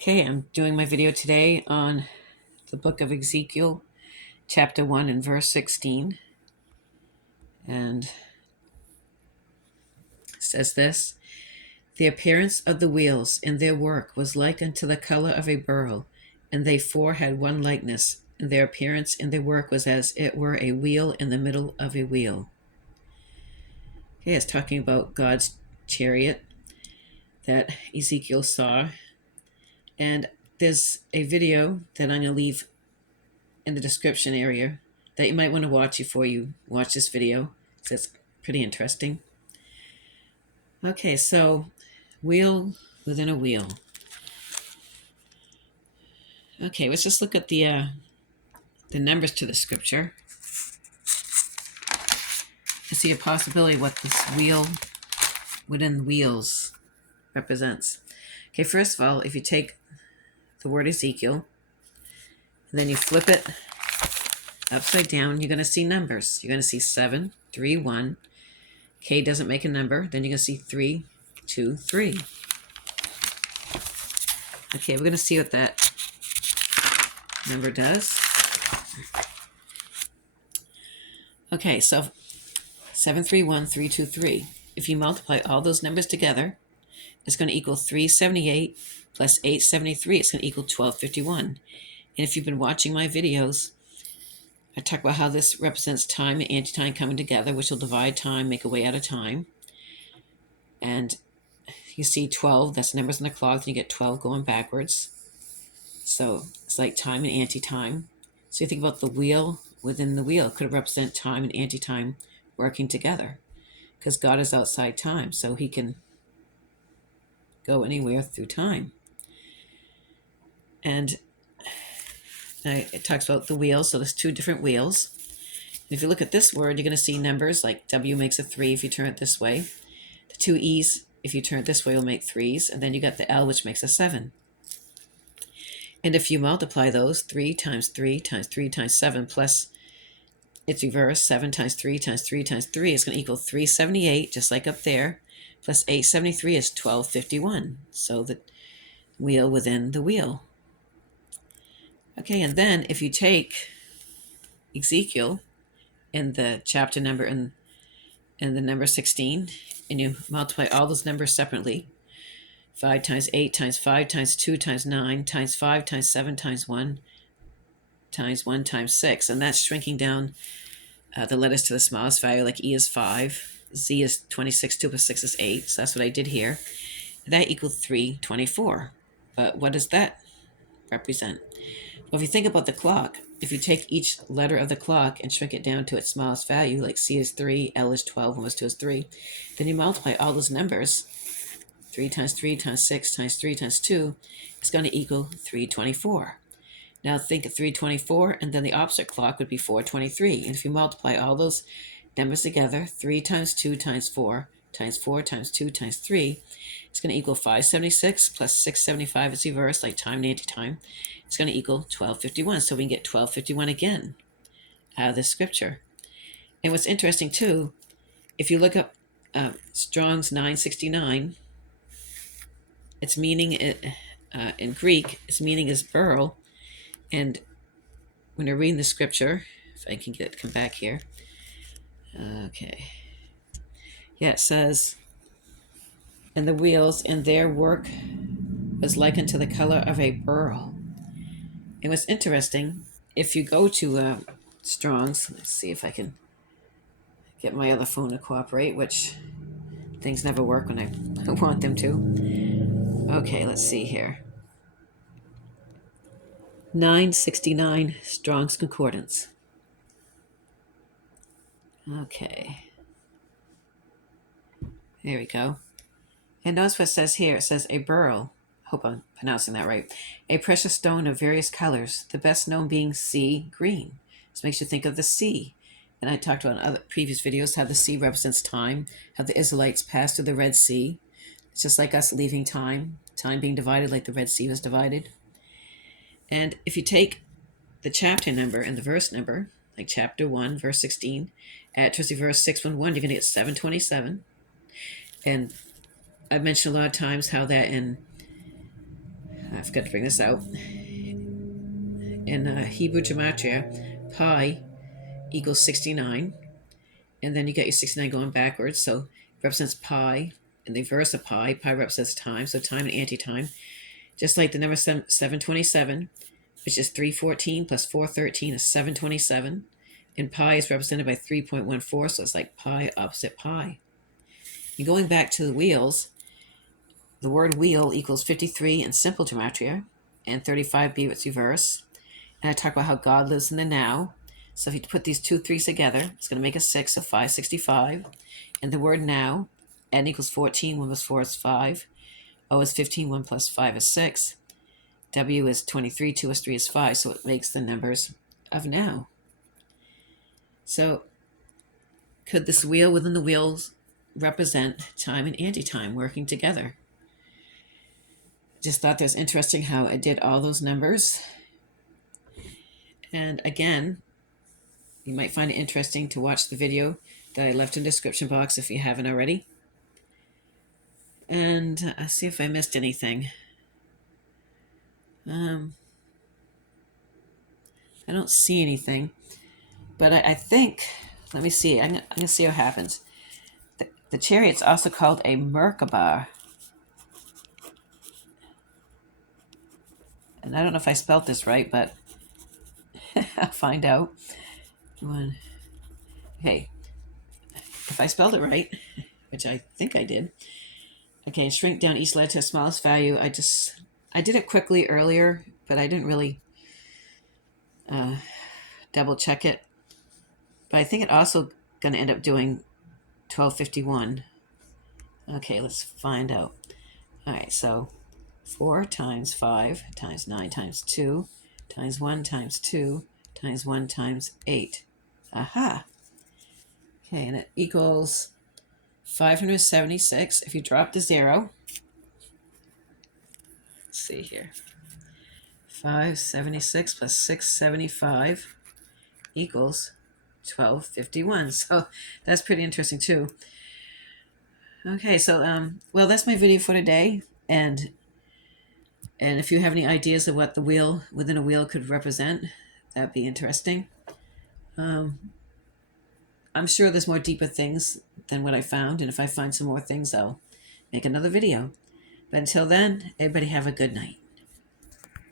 Okay, I'm doing my video today on the book of Ezekiel, chapter 1 and verse 16. And it says this: The appearance of the wheels in their work was like unto the color of a beryl, and they four had one likeness, and their appearance in their work was as it were a wheel in the middle of a wheel. Okay, it's talking about God's chariot that Ezekiel saw. And there's a video that I'm going to leave in the description area that you might want to watch before you watch this video. So it's pretty interesting. Okay, so wheel within a wheel. Okay, let's just look at the numbers to the scripture to see a possibility what this wheel within wheels represents. Okay, first of all, if you take the word Ezekiel, and then you flip it upside down, you're going to see numbers. You're going to see 7, 3, 1. K doesn't make a number. Then you're going to see 3, 2, 3. Okay, we're going to see what that number does. Okay, so 7, 3, 1, 3, 2, 3. If you multiply all those numbers together, it's going to equal 378 plus 873. It's going to equal 1251. And if you've been watching my videos, I talk about how this represents time and anti-time coming together, which will divide time, make a way out of time. And you see 12, that's the numbers on the clock, then you get 12 going backwards. So it's like time and anti-time. So you think about the wheel within the wheel. It could represent time and anti-time working together, because God is outside time, so he can go anywhere through time. And it talks about the wheels, so there's two different wheels. And if you look at this word, you're going to see numbers like W makes a 3 if you turn it this way. The two E's, if you turn it this way, will make 3s. And then you got the L, which makes a 7. And if you multiply those, 3 times 3 times 3 times 7 plus its reverse, 7 times 3 times 3 times 3 is going to equal 378, just like up there, plus 873 is 1251. So the wheel within the wheel. Okay, and then if you take Ezekiel and the chapter number and the number 16, and you multiply all those numbers separately, 5 times 8 times 5 times 2 times 9 times 5 times 7 times 1 times 1 times 6. And that's shrinking down the letters to the smallest value, like E is 5, Z is 26, 2 plus 6 is 8. So that's what I did here. That equals 324. But what does that represent? Well, if you think about the clock, if you take each letter of the clock and shrink it down to its smallest value, like C is 3, L is 12, 1 plus 2 is 3, then you multiply all those numbers, 3 times 3 times 6 times 3 times 2, is going to equal 324. Now think of 324, and then the opposite clock would be 423. And if you multiply all those numbers together, 3 times 2 times 4 times 4 times 2 times 3, it's going to equal 576 plus 675 is reversed, like time and anti-time. It's going to equal 1251. So we can get 1251 again out of this scripture. And what's interesting too, if you look up Strong's 969, its meaning in Greek, its meaning is beryl. And when you're reading the scripture, if I can get it, come back here. Okay. Yeah, it says, and the wheels in their work was like unto the color of a beryl. And what's interesting, if you go to Strong's, let's see if I can get my other phone to cooperate, which things never work when I want them to. Okay, let's see here. 969 Strong's Concordance. Okay. There we go. And notice what it says here. It says a beryl. Hope I'm pronouncing that right. A precious stone of various colors, the best known being sea green. This makes you think of the sea. And I talked about in other previous videos how the sea represents time, how the Israelites passed through the Red Sea. It's just like us leaving time, time being divided like the Red Sea was divided. And if you take the chapter number and the verse number, like chapter 1, verse 16, add to the verse 611, you're going to get 727. And I've mentioned a lot of times how that in I forgot to bring this out. In Hebrew Gematria, pi equals 69. And then you get your 69 going backwards. So it represents pi. In the verse of pi, pi represents time. So time and anti-time. Just like the number 727, which is 314 plus 413 is 727. And pi is represented by 3.14, so it's like pi opposite pi. And going back to the wheels, the word wheel equals 53 in simple gematria and 35b its reverse. And I talk about how God lives in the now. So if you put these two threes together, it's going to make a 6, so 565. And the word now, n equals 14, 1 plus 4 is 5. O is 15, 1 plus 5 is 6. W is 23, 2 plus 3 is 5, so it makes the numbers of now. So could this wheel within the wheels represent time and anti-time working together? Just thought that was interesting how it did all those numbers. And again, you might find it interesting to watch the video that I left in the description box if you haven't already. And see if I missed anything. I don't see anything. But I think, let me see, I'm going to see what happens. The chariot's also called a Merkabah. And I don't know if I spelled this right, but I'll find out. Okay, if I spelled it right, which I think I did. Okay, shrink down each letter to the smallest value. I did it quickly earlier, but I didn't really double check it. But I think it also going to end up doing 1251. Okay, let's find out. All right, so 4 times 5 times 9 times 2 times 1 times 2 times 1 times 8. Aha. Okay, and it equals 576. If you drop the 0, let's see here. 576 plus 675 equals 1251. So that's pretty interesting too. Okay, so well, that's my video for today. And if you have any ideas of what the wheel within a wheel could represent, that'd be interesting. I'm sure there's more deeper things than what I found, and if I find some more things, I'll make another video. But until then, everybody have a good night.